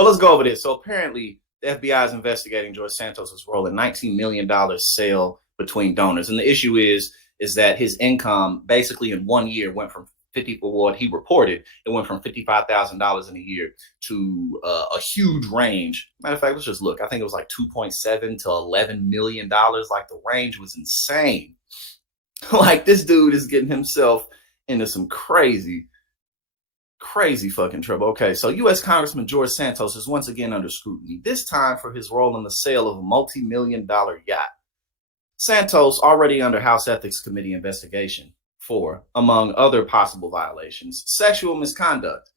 But let's go over this. So apparently, the FBI is investigating George Santos's role in $19 million sale between donors. And the issue is that his income basically in 1 year went from what he reported, it went from $55,000 in a year to a huge range. Matter of fact, let's just look. I think it was like 2.7 to $11 million. Like the range was insane. Like this dude is getting himself into some crazy fucking trouble. Okay, so U.S. Congressman George Santos is once again under scrutiny, this time for his role in the sale of a multi-million-dollar yacht. Santos, already under House Ethics Committee investigation for, among other possible violations, sexual misconduct,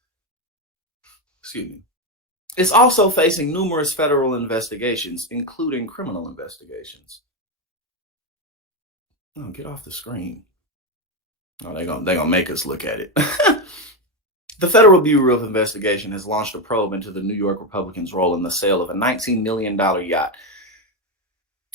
is also facing numerous federal investigations, including criminal investigations. Oh, get off the screen. Oh, they're gonna make us look at it. The Federal Bureau of Investigation has launched a probe into the New York Republican's role in the sale of a $19 million yacht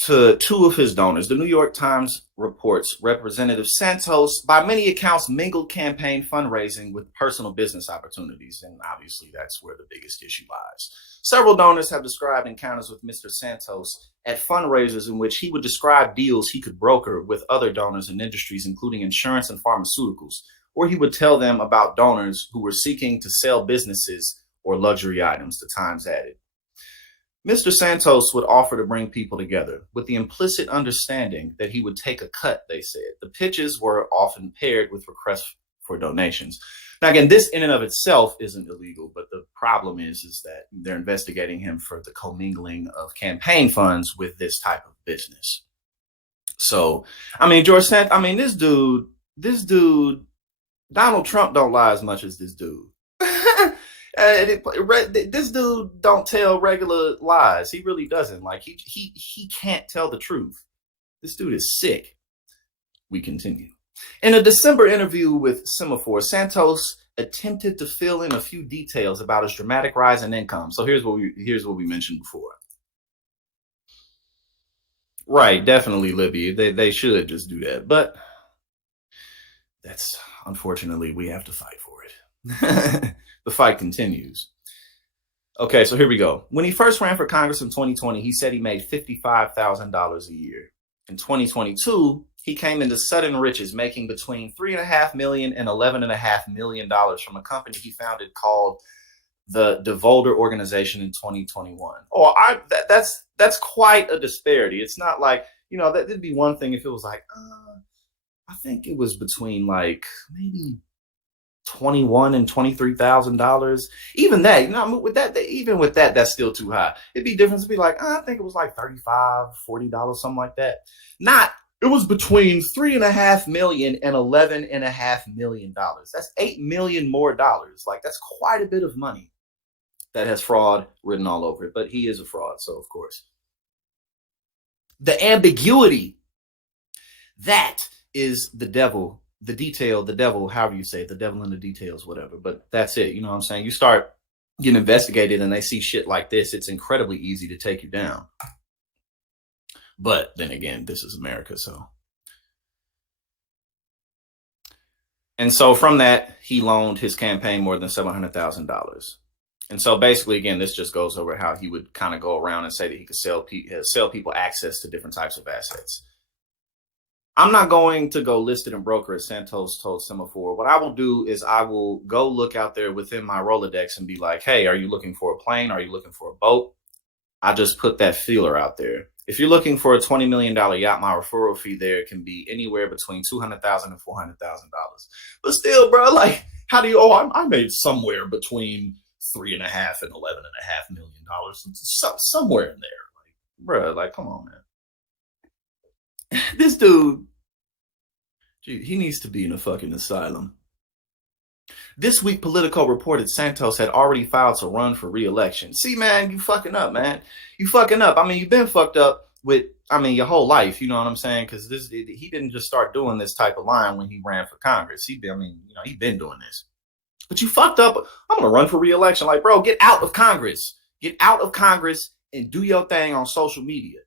to two of his donors. The New York Times reports Representative Santos, by many accounts, mingled campaign fundraising with personal business opportunities. And obviously, that's where the biggest issue lies. Several donors have described encounters with Mr. Santos at fundraisers in which he would describe deals he could broker with other donors in industries, including insurance and pharmaceuticals, or he would tell them about donors who were seeking to sell businesses or luxury items, the Times added. Mr. Santos would offer to bring people together with the implicit understanding that he would take a cut, they said. The pitches were often paired with requests for donations. Now, again, this in and of itself isn't illegal, but the problem is that they're investigating him for the commingling of campaign funds with this type of business. So, I mean, George Santos, I mean, this dude, Donald Trump don't lie as much as this dude. This dude don't tell regular lies. He really doesn't. Like he can't tell the truth. This dude is sick. We continue. In a December interview with Semaphore, Santos attempted to fill in a few details about his dramatic rise in income. So here's what we mentioned before. Right, definitely, Libby. They should just do that, but that's unfortunately we have to fight for it. The fight continues. Okay, so here we go. When he first ran for Congress in 2020, he said he made $55,000 a year. In 2022, he came into sudden riches, making between $3.5 million and $11.5 million from a company he founded called the DeVolder Organization in 2021. Oh, that's quite a disparity. It's not like, that'd be one thing if it was like, I think it was between like maybe $21,000 and $23,000. Even that, with that, that's still too high. It'd be different to be like, I think it was like $35, $40, something like that. It was between $3.5 million and $11.5 million. That's $8 million more dollars. Like that's quite a bit of money that has fraud written all over it. But he is a fraud, so of course. The ambiguity, that is the devil. The detail, the devil, however you say it, the devil in the details, whatever. But that's it. You know what I'm saying? You start getting investigated and they see shit like this, it's incredibly easy to take you down. But then again, this is America, so. And so from that, he loaned his campaign more than $700,000. And so basically, again, this just goes over how he would kind of go around and say that he could sell people access to different types of assets. I'm not going to go list it and broker, as Santos told Semaphore. What I will do is I will go look out there within my Rolodex and be like, hey, are you looking for a plane? Are you looking for a boat? I just put that feeler out there. If you're looking for a $20 million yacht, my referral fee there can be anywhere between $200,000 and $400,000. But still, bro, like, how do you, I made somewhere between $3.5 and $11.5 million. Somewhere in there. Like, bro, like, come on, man. This dude, he needs to be in a fucking asylum. This week, Politico reported Santos had already filed to run for re-election. See, man, you fucking up, man. You fucking up. I mean, you've been fucked up with, your whole life. You know what I'm saying? Because he didn't just start doing this type of line when he ran for Congress. He's been doing this. But you fucked up. I'm going to run for re-election. Like, bro, get out of Congress. Get out of Congress and do your thing on social media.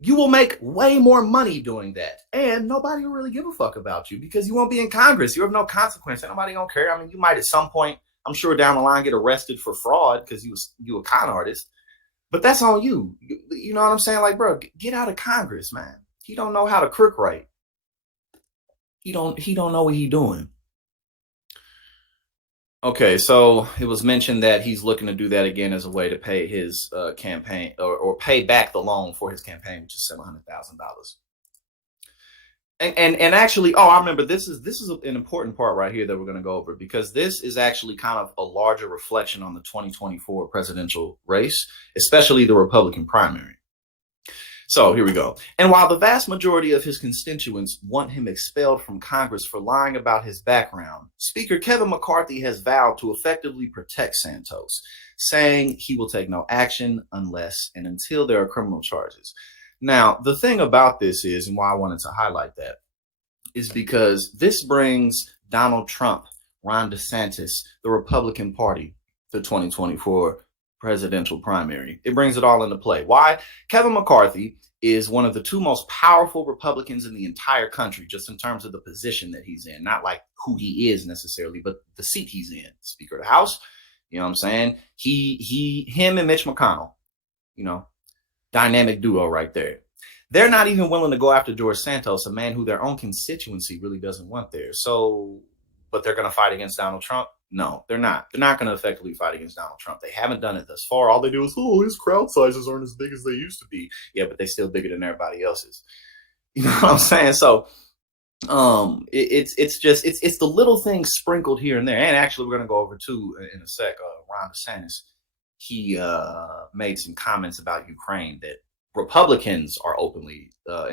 You will make way more money doing that. And nobody will really give a fuck about you because you won't be in Congress. You have no consequence. And nobody gonna care. You might at some point I'm sure down the line get arrested for fraud because you a con artist. But that's on you. You know what I'm saying? Like, bro, get out of Congress, man. He don't know how to crook right. He don't know what he doing. Okay, so it was mentioned that he's looking to do that again as a way to pay his campaign or pay back the loan for his campaign, which is $700,000. And actually, oh, I remember this is an important part right here that we're going to go over because this is actually kind of a larger reflection on the 2024 presidential race, especially the Republican primary. So here we go. And while the vast majority of his constituents want him expelled from Congress for lying about his background, Speaker Kevin McCarthy has vowed to effectively protect Santos, saying he will take no action unless and until there are criminal charges. Now, the thing about this is, and why I wanted to highlight that, is because this brings Donald Trump, Ron DeSantis, the Republican Party, to 2024 presidential primary. It brings it all into play. Why? Kevin McCarthy is one of the two most powerful Republicans in the entire country, just in terms of the position that he's in, not like who he is necessarily, but the seat he's in. Speaker of the House, you know what I'm saying? Him and Mitch McConnell, you know, dynamic duo right there. They're not even willing to go after George Santos, a man who their own constituency really doesn't want there. So, but they're going to fight against Donald Trump? No, they're not. They're not going to effectively fight against Donald Trump. They haven't done it thus far. All they do is, oh, his crowd sizes aren't as big as they used to be. Yeah, but they're still bigger than everybody else's. You know what I'm saying? So, it's the little things sprinkled here and there. And actually, we're going to go over too in a sec. Ron DeSantis, he made some comments about Ukraine that Republicans are openly, a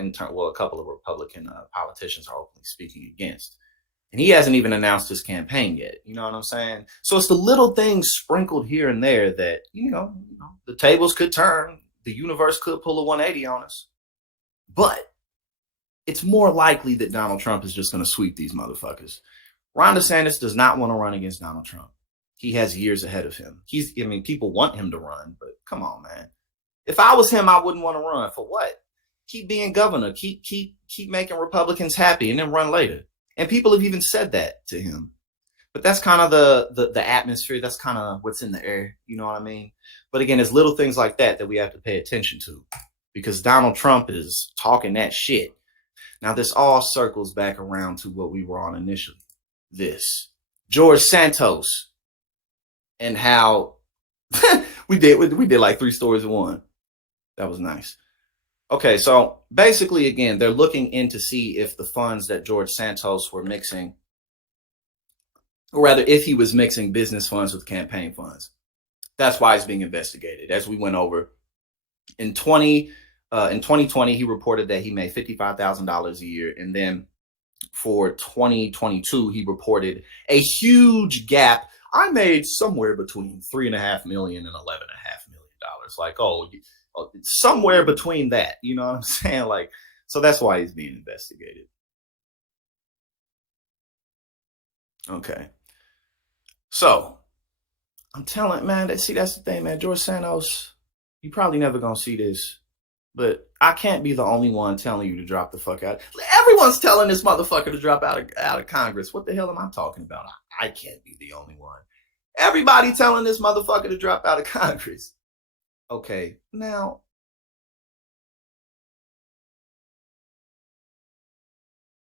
couple of Republican politicians are openly speaking against. And he hasn't even announced his campaign yet. You know what I'm saying? So it's the little things sprinkled here and there that, the tables could turn. The universe could pull a 180 on us. But it's more likely that Donald Trump is just going to sweep these motherfuckers. Ron DeSantis does not want to run against Donald Trump. He has years ahead of him. People want him to run, but come on, man. If I was him, I wouldn't want to run. For what? Keep being governor. Keep making Republicans happy and then run later. And people have even said that to him. But that's kind of the atmosphere. That's kind of what's in the air. You know what I mean? But again, it's little things like that we have to pay attention to because Donald Trump is talking that shit. Now, this all circles back around to what we were on initially. This. George Santos. And how we did like 3 stories in one. That was nice. Okay, so basically, again, they're looking in to see if the funds that George Santos were mixing, or rather, if he was mixing business funds with campaign funds. That's why it's being investigated. As we went over, in 2020, he reported that he made $55,000 a year, and then for 2022, he reported a huge gap. I made somewhere between $3.5 million and $11.5 million. Like, somewhere between that, you know what I'm saying? Like, so that's why he's being investigated. Okay. So I'm telling, man, that's the thing, man. George Santos, you probably never gonna see this, but I can't be the only one telling you to drop the fuck out. Everyone's telling this motherfucker to drop out of Congress. What the hell am I talking about? I can't be the only one. Everybody telling this motherfucker to drop out of Congress. Okay, now